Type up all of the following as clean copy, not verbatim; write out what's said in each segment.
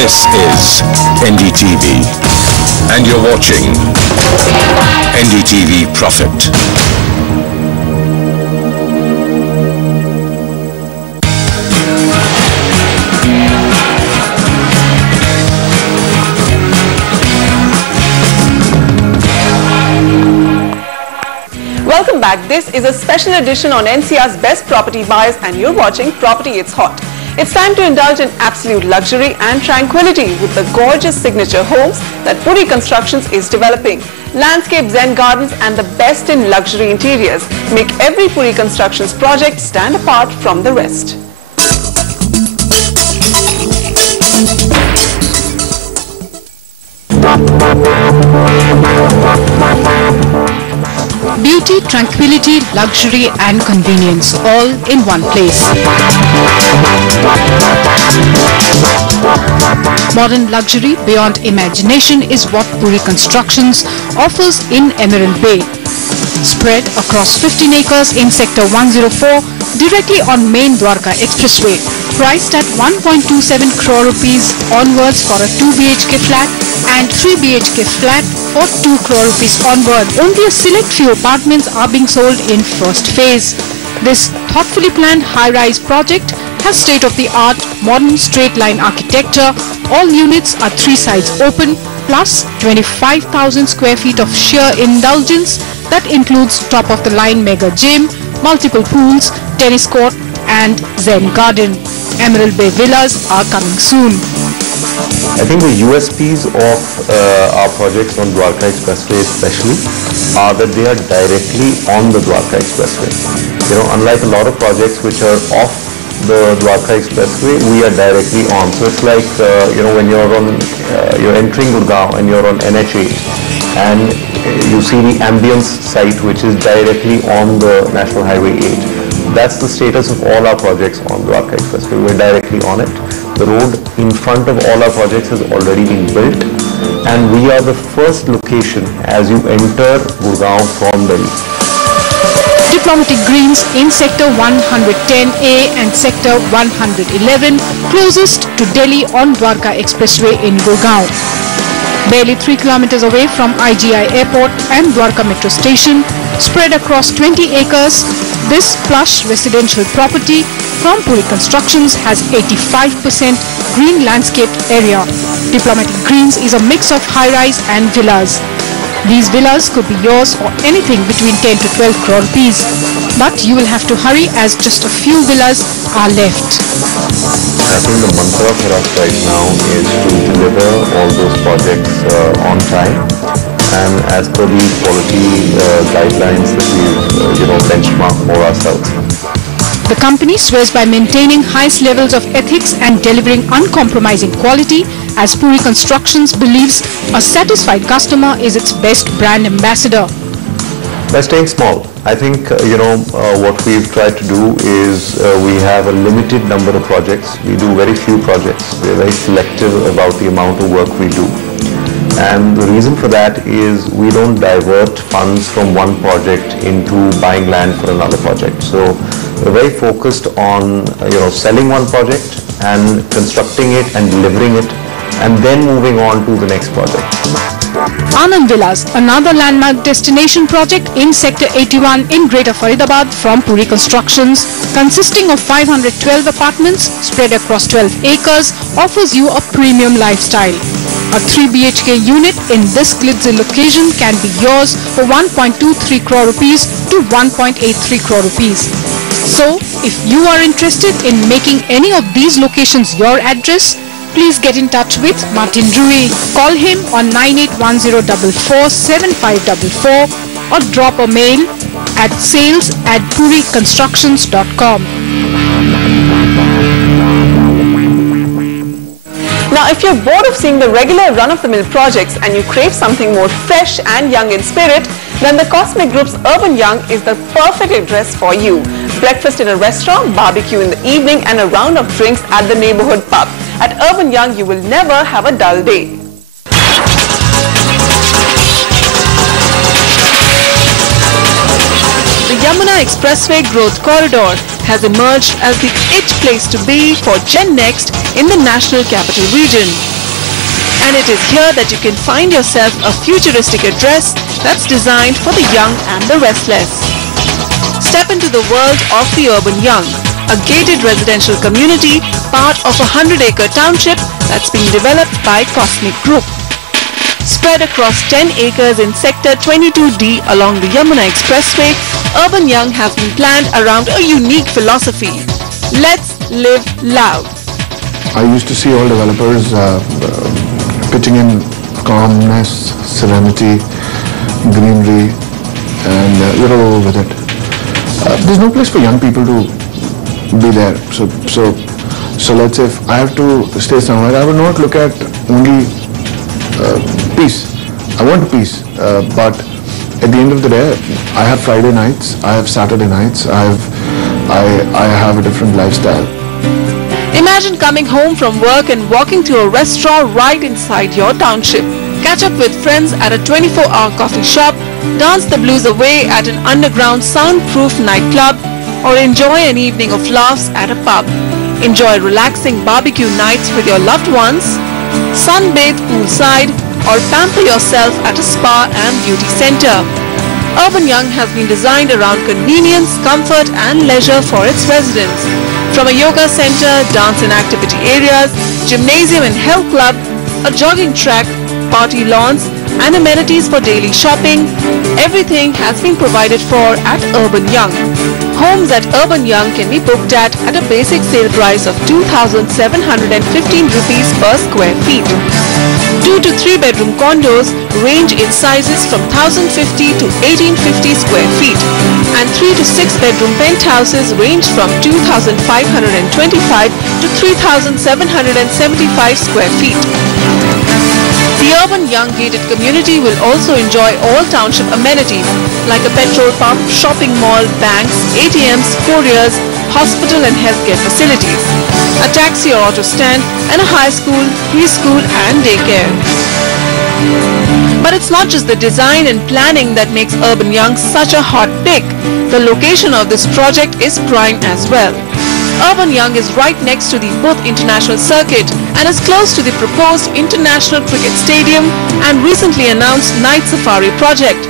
This is NDTV, and you're watching NDTV Profit. Welcome back. This is a special edition on NCR's Best Property Buyers, and you're watching Property It's Hot. It's time to indulge in absolute luxury and tranquility with the gorgeous signature homes that Puri Constructions is developing. Landscape Zen gardens and the best in luxury interiors make every Puri Constructions project stand apart from the rest. Beauty, tranquility, luxury and convenience, all in one place. Modern luxury beyond imagination is what Puri Constructions offers in Emerald Bay. Spread across 15 acres in Sector 104, directly on Main Dwarka Expressway. Priced at 1.27 crore rupees onwards for a 2 BHK flat and 3 BHK flat for 2 crore rupees onward. Only a select few apartments are being sold in first phase. This thoughtfully planned high-rise project has state-of-the-art modern straight-line architecture. All units are 3 sides open, plus 25,000 square feet of sheer indulgence that includes top-of-the-line mega gym, multiple pools, tennis court and Zen garden. Emerald Bay Villas are coming soon. I think the USPs of our projects on Dwarka Expressway especially are that they are directly on the Dwarka Expressway. You know, unlike a lot of projects which are off the Dwarka Expressway, we are directly on. So it's like, you know, when you're entering Gurgaon and you're on NH8 and you see the ambience site which is directly on the National Highway 8. That's the status of all our projects on Dwarka Expressway. We're directly on it. The road in front of all our projects has already been built, and we are the first location as you enter Gurgaon from Delhi. Diplomatic Greens in Sector 110A and Sector 111, closest to Delhi on Dwarka Expressway in Gurgaon. Barely 3 kilometers away from IGI Airport and Dwarka Metro Station, spread across 20 acres, this plush residential property from Puri Constructions has 85% green landscaped area. Diplomatic Greens is a mix of high-rise and villas. These villas could be yours for anything between 10 to 12 crore rupees. But you will have to hurry as just a few villas are left. I think the mantra for us right now is to deliver all those projects on time and as per the quality guidelines that we've benchmarked for ourselves. The company swears by maintaining highest levels of ethics and delivering uncompromising quality, as Puri Constructions believes a satisfied customer is its best brand ambassador. By staying small, I think what we've tried to do is we have a limited number of projects. We do very few projects. We're very selective about the amount of work we do. And the reason for that is we don't divert funds from one project into buying land for another project. So we're very focused on selling one project and constructing it and delivering it and then moving on to the next project. Anand Villas, another landmark destination project in Sector 81 in Greater Faridabad from Puri Constructions, consisting of 512 apartments spread across 12 acres, offers you a premium lifestyle. A 3 BHK unit in this glitzy location can be yours for 1.23 crore rupees to 1.83 crore rupees. So, if you are interested in making any of these locations your address, please get in touch with Martin Rui. Call him on 9810447544 or drop a mail at sales@puriconstructions.com. Now, if you're bored of seeing the regular run-of-the-mill projects and you crave something more fresh and young in spirit, then the Cosmic Group's Urban Young is the perfect address for you. Breakfast in a restaurant, barbecue in the evening and a round of drinks at the neighborhood pub. At Urban Young, you will never have a dull day. The Yamuna Expressway Growth Corridor has emerged as the it place to be for Gen Next in the National Capital Region. And it is here that you can find yourself a futuristic address that's designed for the young and the restless. Step into the world of the Urban Young, a gated residential community, part of a 100-acre township that's being developed by Cosmic Group. Spread across 10 acres in Sector 22D along the Yamuna Expressway, Urban Young has been planned around a unique philosophy. Let's live loud. I used to see all developers pitching in calmness, serenity, greenery, and we're all with it. There's no place for young people to be there. So let's say if I have to stay somewhere, I would not look at only peace. I want peace, but at the end of the day, I have Friday nights, I have Saturday nights, I have a different lifestyle. Imagine coming home from work and walking to a restaurant right inside your township. Catch up with friends at a 24-hour coffee shop, dance the blues away at an underground soundproof nightclub, or enjoy an evening of laughs at a pub. Enjoy relaxing barbecue nights with your loved ones, sunbathe poolside, or pamper yourself at a spa and beauty center. Urban Young has been designed around convenience, comfort and leisure for its residents. From a yoga center, dance and activity areas, gymnasium and health club, a jogging track, party lawns and amenities for daily shopping, everything has been provided for at Urban Young. Homes at Urban Young can be booked at a basic sale price of 2,715 rupees per square feet. 2 to 3 bedroom condos range in sizes from 1,050 to 1,850 square feet, and 3 to 6 bedroom penthouses range from 2,525 to 3,775 square feet. The Urban Young gated community will also enjoy all township amenities like a petrol pump, shopping mall, banks, ATMs, couriers, hospital and healthcare facilities, a taxi or auto stand, and a high school, preschool and daycare. But it's not just the design and planning that makes Urban Young such a hot pick. The location of this project is prime as well. Urban Young is right next to the Booth International Circuit and is close to the proposed International Cricket Stadium and recently announced Night Safari project.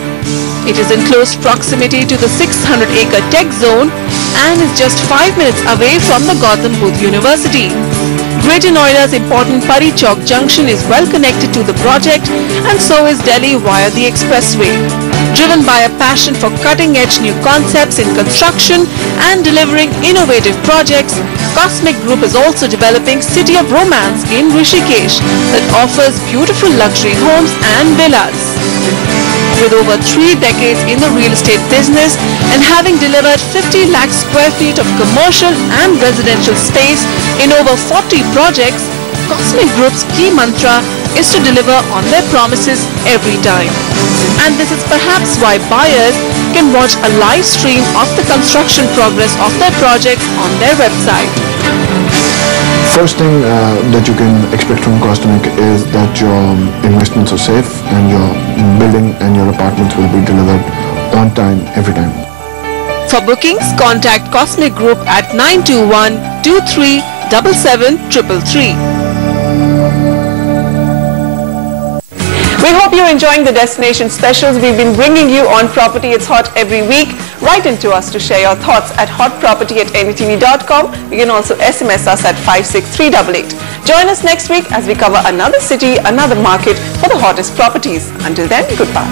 It is in close proximity to the 600-acre tech zone and is just 5 minutes away from the Gautam Budh University. Greater Noida's important Pari Chowk junction is well connected to the project, and so is Delhi via the expressway. Driven by a passion for cutting-edge new concepts in construction and delivering innovative projects, Cosmic Group is also developing City of Romance in Rishikesh that offers beautiful luxury homes and villas. With over 3 decades in the real estate business and having delivered 50 lakh square feet of commercial and residential space in over 40 projects, Cosmic Group's key mantra is to deliver on their promises every time. And this is perhaps why buyers can watch a live stream of the construction progress of their projects on their website. First thing that you can expect from Cosmic is that your investments are safe and your building and your apartments will be delivered on time, every time. For bookings, contact Cosmic Group at 921-2377-333. We hope you're enjoying the destination specials we've been bringing you on Property It's Hot every week. Write into us to share your thoughts at hotproperty@ndtv.com. You can also SMS us at 56388. Join us next week as we cover another city, another market for the hottest properties. Until then, goodbye.